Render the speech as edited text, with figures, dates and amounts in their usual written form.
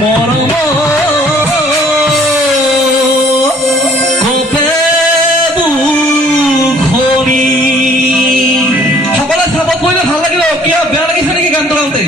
মৰম কপে বুখৰি সকলোৱে চাপত পৰিলে ভাল লাগিব কিয় বেয়া লাগিছে নেকি গানটো গাওঁতে